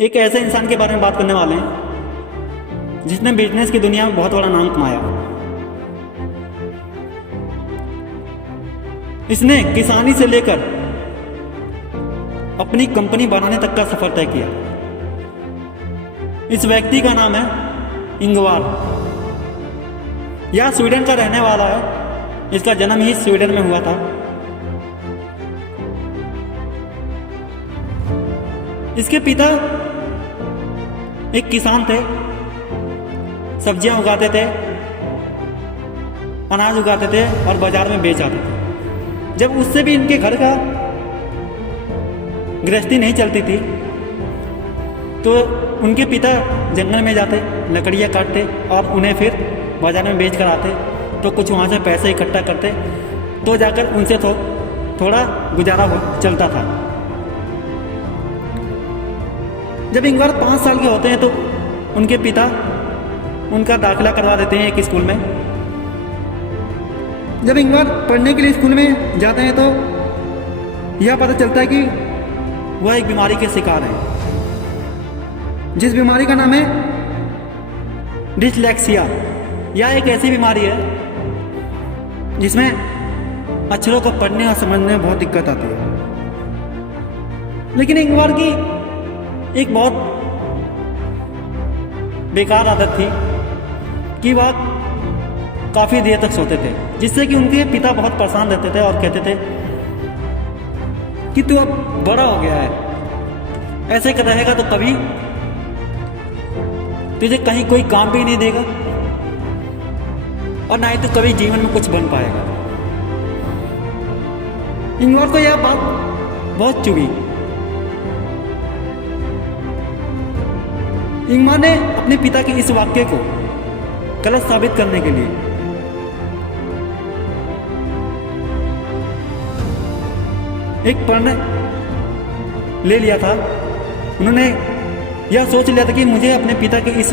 एक ऐसे इंसान के बारे में बात करने वाले हैं जिसने बिजनेस की दुनिया में बहुत बड़ा नाम कमाया। इसने किसानी से लेकर अपनी कंपनी बनाने तक का सफर तय किया। इस व्यक्ति का नाम है इंगवार। यह स्वीडन का रहने वाला है। इसका जन्म ही स्वीडन में हुआ था। इसके पिता एक किसान थे, सब्जियां उगाते थे, अनाज उगाते थे और बाजार में बेच आते थे। जब उससे भी इनके घर का गृहस्थी नहीं चलती थी तो उनके पिता जंगल में जाते, लकड़ियां काटते और उन्हें फिर बाजार में बेच कर आते। तो कुछ वहाँ से पैसे इकट्ठा करते तो जाकर उनसे थोड़ा गुजारा चलता था। जब इंगवार 5 साल के होते हैं तो उनके पिता उनका दाखिला करवा देते हैं एक स्कूल में। जब इंगवार पढ़ने के लिए स्कूल में जाते हैं तो यह पता चलता है कि वह एक बीमारी के शिकार है, जिस बीमारी का नाम है डिसलेक्सिया। यह एक ऐसी बीमारी है जिसमें अक्षरों को पढ़ने और समझने में बहुत दिक्कत आती है। लेकिन इंगवार की एक बहुत बेकार आदत थी कि वह काफ़ी देर तक सोते थे, जिससे कि उनके पिता बहुत परेशान रहते थे और कहते थे कि तू अब बड़ा हो गया है, ऐसे कर रहेगा तो कभी तुझे कहीं कोई काम भी नहीं देगा और ना ही तू कभी जीवन में कुछ बन पाएगा। इंगवार को यह बात बहुत चुभी। इंगवार ने अपने पिता के इस वाक्य को गलत साबित करने के लिए एक प्रण ले लिया था। उन्होंने यह सोच लिया था कि मुझे अपने पिता की इस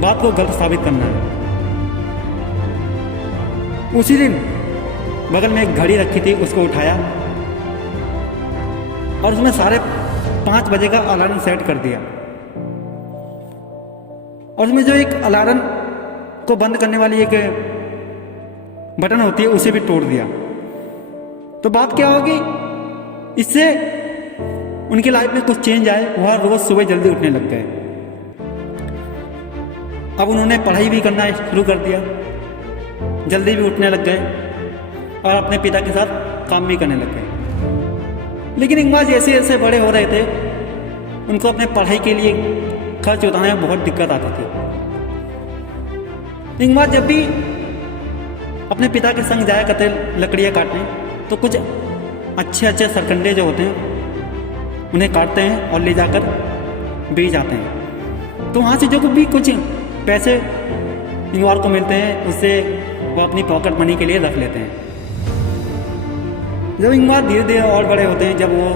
बात को गलत साबित करना है। उसी दिन बगल में एक घड़ी रखी थी, उसको उठाया और उसमें 5:30 बजे का अलार्म सेट कर दिया और उसमें जो एक अलार्म को बंद करने वाली एक बटन होती है उसे भी तोड़ दिया। तो बात क्या होगी, इससे उनकी लाइफ में कुछ चेंज आए। वह रोज सुबह जल्दी उठने लग गए। अब उन्होंने पढ़ाई भी करना शुरू कर दिया, जल्दी भी उठने लग गए और अपने पिता के साथ काम भी करने लग गए। लेकिन इंगवार जैसे जैसे बड़े हो रहे थे उनको अपने पढ़ाई के लिए खर्च उठाने में बहुत दिक्कत आती थी। इंगवार जब भी अपने पिता के संग जाया करते लकड़ियाँ काटने तो कुछ अच्छे अच्छे सरकंडे जो होते हैं उन्हें काटते हैं और ले जाकर बेच आते हैं। तो वहाँ से जो भी कुछ पैसे इंगवार को मिलते हैं उससे वो अपनी पॉकेट मनी के लिए रख लेते हैं। जब इंगवार धीरे धीरे और बड़े होते हैं, जब वो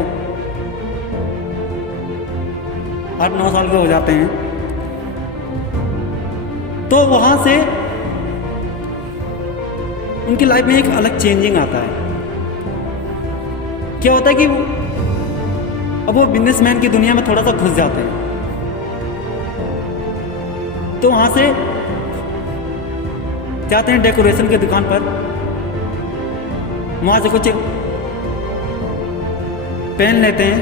8-9 साल के हो जाते हैं तो वहाँ से उनकी लाइफ में एक अलग चेंजिंग आता है। क्या होता है कि अब वो बिजनेसमैन की दुनिया में थोड़ा सा घुस जाते हैं। तो वहाँ से जाते हैं डेकोरेशन की दुकान पर, वहाँ से कुछ पेन लेते हैं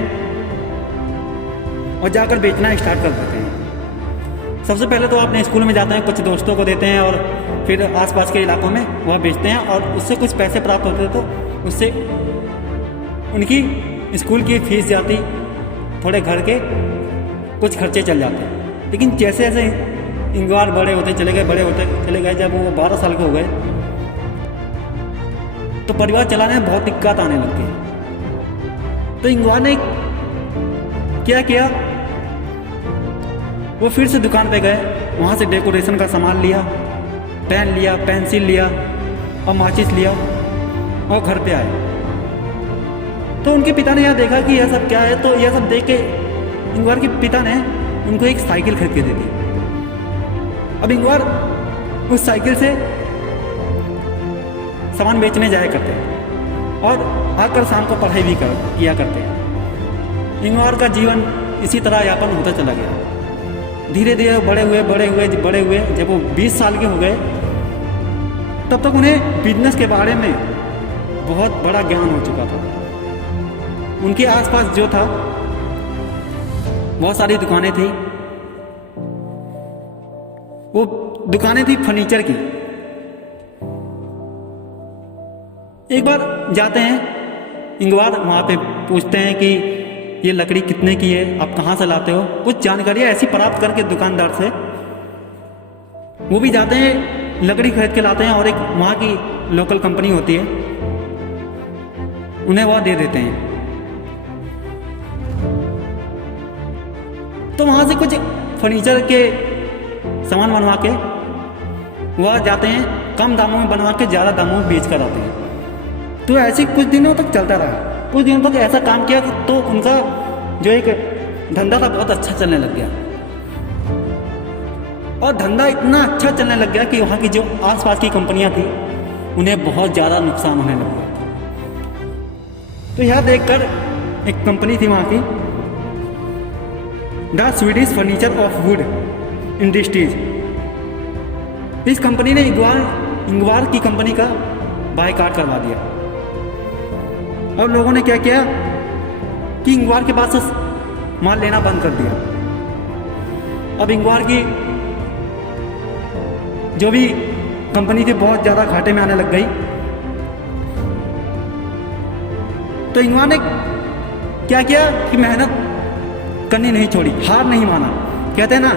और जाकर बेचना स्टार्ट कर देते हैं। सबसे पहले तो अपने स्कूल में जाते हैं, कुछ दोस्तों को देते हैं और फिर आसपास के इलाकों में वह बेचते हैं और उससे कुछ पैसे प्राप्त होते हैं। तो उससे उनकी स्कूल की फीस जाती, थोड़े घर के कुछ खर्चे चल जाते हैं। लेकिन जैसे जैसे इंगवार बड़े होते चले गए, जब वो 12 साल के हो गए तो परिवार चलाने में बहुत दिक्कत आने लग गई। तो इंगवार ने क्या किया, वो फिर से दुकान पे गए, वहाँ से डेकोरेशन का सामान लिया, पेन लिया, पेंसिल लिया और माचिस लिया और घर पे आए। तो उनके पिता ने यह देखा कि यह सब क्या है। तो यह सब देख के इंगवार के पिता ने उनको एक साइकिल खरीद के दे दी। अब इंगवार उस साइकिल से सामान बेचने जाया करते हैं और आकर शाम को पढ़ाई भी किया करते हैं। इंगवार का जीवन इसी तरह यापन होता चला गया। धीरे धीरे बड़े हुए जब वो 20 साल के हो गए तब तक उन्हें बिजनेस के बारे में बहुत बड़ा ज्ञान हो चुका था। उनके आसपास जो था बहुत सारी दुकानें थी, वो दुकानें थी फर्नीचर की। एक बार जाते हैं इंगवार, वहाँ पे पूछते हैं कि ये लकड़ी कितने की है, आप कहाँ से लाते हो, कुछ जानकारियाँ ऐसी प्राप्त करके दुकानदार से वो भी जाते हैं लकड़ी खरीद के लाते हैं और एक वहाँ की लोकल कंपनी होती है उन्हें वह दे देते हैं। तो वहाँ से कुछ फर्नीचर के सामान बनवा के वह जाते हैं, कम दामों में बनवा के ज़्यादा दामों में बेच कर आते हैं। तो ऐसे कुछ दिनों तक चलता रहा। कुछ दिनों तक ऐसा काम किया कि तो उनका जो एक धंधा था बहुत अच्छा चलने लग गया, और धंधा इतना अच्छा चलने लग गया कि वहाँ की जो आसपास की कंपनियां थी उन्हें बहुत ज़्यादा नुकसान होने लग गया। तो यह देखकर एक कंपनी थी वहाँ की, the Swedish furniture of would industries. इस कंपनी ने इंगवार की कंपनी का बायकॉट करवा दिया। और लोगों ने क्या किया कि इंगवार के पास से माल लेना बंद कर दिया। अब इंगवार की जो भी कंपनी थी बहुत ज़्यादा घाटे में आने लग गई। तो इंगवार ने क्या किया कि मेहनत करनी नहीं छोड़ी, हार नहीं माना। कहते हैं ना,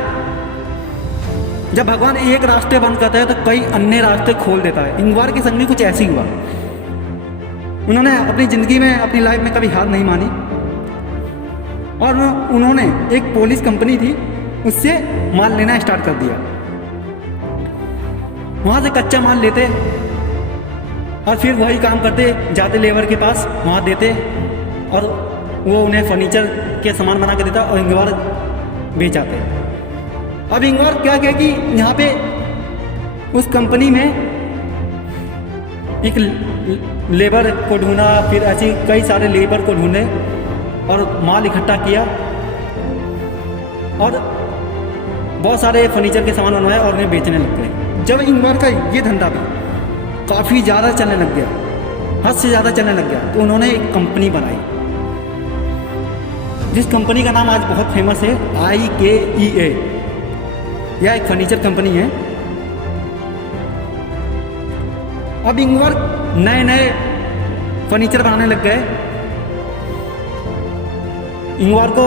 जब भगवान एक रास्ते बंद करता है तो कई अन्य रास्ते खोल देता है। इंगवार के संग में कुछ ऐसे ही हुआ। उन्होंने अपनी ज़िंदगी में, अपनी लाइफ में कभी हार नहीं मानी, और उन्होंने एक पोलिश कंपनी थी उससे माल लेना स्टार्ट कर दिया। वहाँ से कच्चा माल लेते और फिर वही काम करते, जाते लेबर के पास, वहाँ देते और वो उन्हें फर्नीचर के सामान बना के देता और इंगवार बेच आते। अब इंगवार क्या किया कि यहाँ पे उस कंपनी में एक लेबर को ढूंढा, फिर ऐसे कई सारे लेबर को ढूंढे और माल इकट्ठा किया और बहुत सारे फर्नीचर के सामान बनवाए और उन्हें बेचने लग गए। जब इंगवार का ये धंधा भी काफ़ी ज़्यादा चलने लग गया, हद से ज़्यादा चलने लग गया, तो उन्होंने एक कंपनी बनाई जिस कंपनी का नाम आज बहुत फेमस है, IKEA। यह एक फर्नीचर कंपनी है। अब इंगवार नए नए फर्नीचर बनाने लग गए। इंगवार को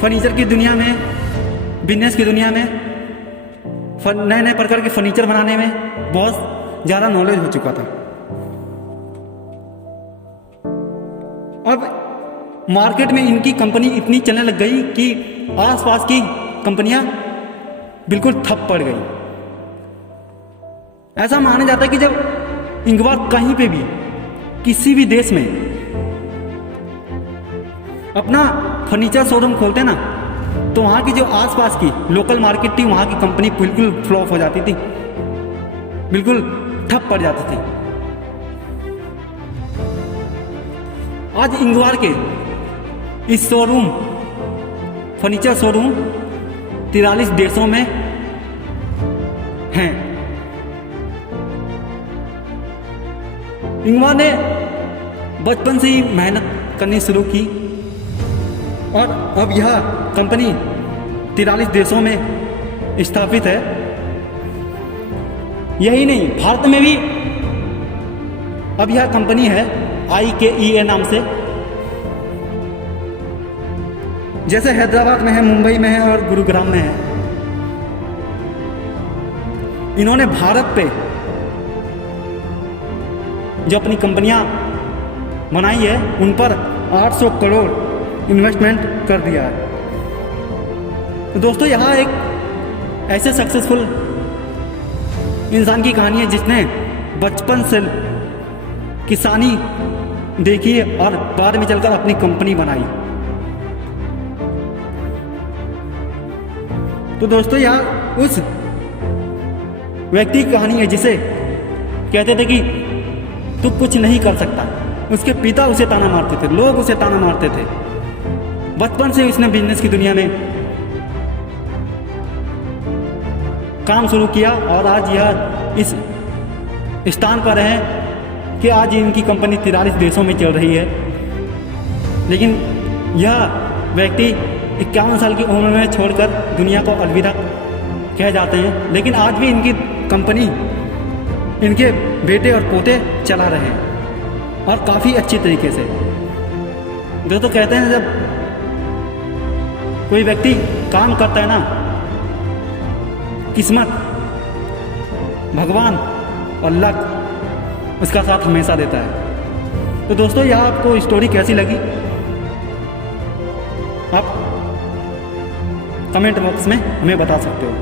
फर्नीचर की दुनिया में, बिजनेस की दुनिया में, नए नए प्रकार के फर्नीचर बनाने में बहुत ज़्यादा नॉलेज हो चुका था। अब मार्केट में इनकी कंपनी इतनी चलने लग गई कि आसपास की कंपनियां बिल्कुल ठप पड़ गई। ऐसा माना जाता है कि जब इंगवार कहीं पे भी, किसी भी देश में अपना फर्नीचर शोरूम खोलते ना, तो वहाँ की जो आसपास की लोकल मार्केट थी, वहाँ की कंपनी बिल्कुल फ्लॉप हो जाती थी, बिल्कुल ठप पड़ जाती थी। आज इंगवार के इस शोरूम, फर्नीचर शोरूम 43 देशों में हैं। इंगवार ने बचपन से ही मेहनत करनी शुरू की और अब यह कंपनी 43 देशों में स्थापित है। यही नहीं, भारत में भी अब यह कंपनी है IKEA नाम से। जैसे हैदराबाद में है, मुंबई में है और गुरुग्राम में है। इन्होंने भारत पे जो अपनी कंपनियां बनाई है उन पर 800 करोड़ इन्वेस्टमेंट कर दिया है। तो दोस्तों, यहाँ एक ऐसे सक्सेसफुल इंसान की कहानी है जिसने बचपन से किसानी देखी और बाद में चलकर अपनी कंपनी बनाई। तो दोस्तों, यहाँ उस व्यक्ति की कहानी है जिसे कहते थे कि तू कुछ नहीं कर सकता। उसके पिता उसे ताना मारते थे, लोग उसे ताना मारते थे, बचपन से इसने बिजनेस की दुनिया में काम शुरू किया और आज यह इस स्थान पर है कि आज इनकी कंपनी 43 देशों में चल रही है। लेकिन यह व्यक्ति 51 साल की उम्र में छोड़कर दुनिया को अलविदा कह जाते हैं, लेकिन आज भी इनकी कंपनी इनके बेटे और पोते चला रहे हैं और काफ़ी अच्छी तरीके से। दोस्तों कहते हैं जब कोई व्यक्ति काम करता है ना, किस्मत, भगवान और लक उसका साथ हमेशा देता है। तो दोस्तों यह आपको स्टोरी कैसी लगी आप कमेंट बॉक्स में हमें बता सकते हो।